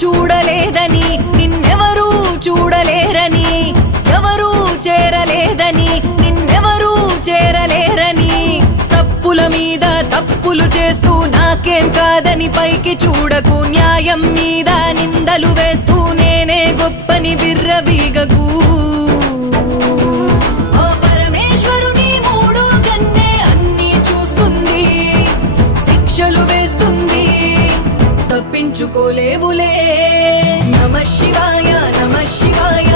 చూడలేదని, నిన్నెవరూ చూడలేరని, ఎవరూ చేరలేదని, నిన్నెవరూ చేరలేరని, తప్పుల మీద తప్పులు చేస్తూ నాకేం కాదని పైకి చూడకు, న్యాయం మీద నిందలు వేస్తూ నేనే గొప్పని బిర్రబీగకు. ఆ పరమేశ్వరుని మూడో కన్నే అన్నీ చూస్తుంది, శిక్షలు వేస్తుంది, తప్పించుకోలేవులే. నమః శివాయ, నమః శివాయ.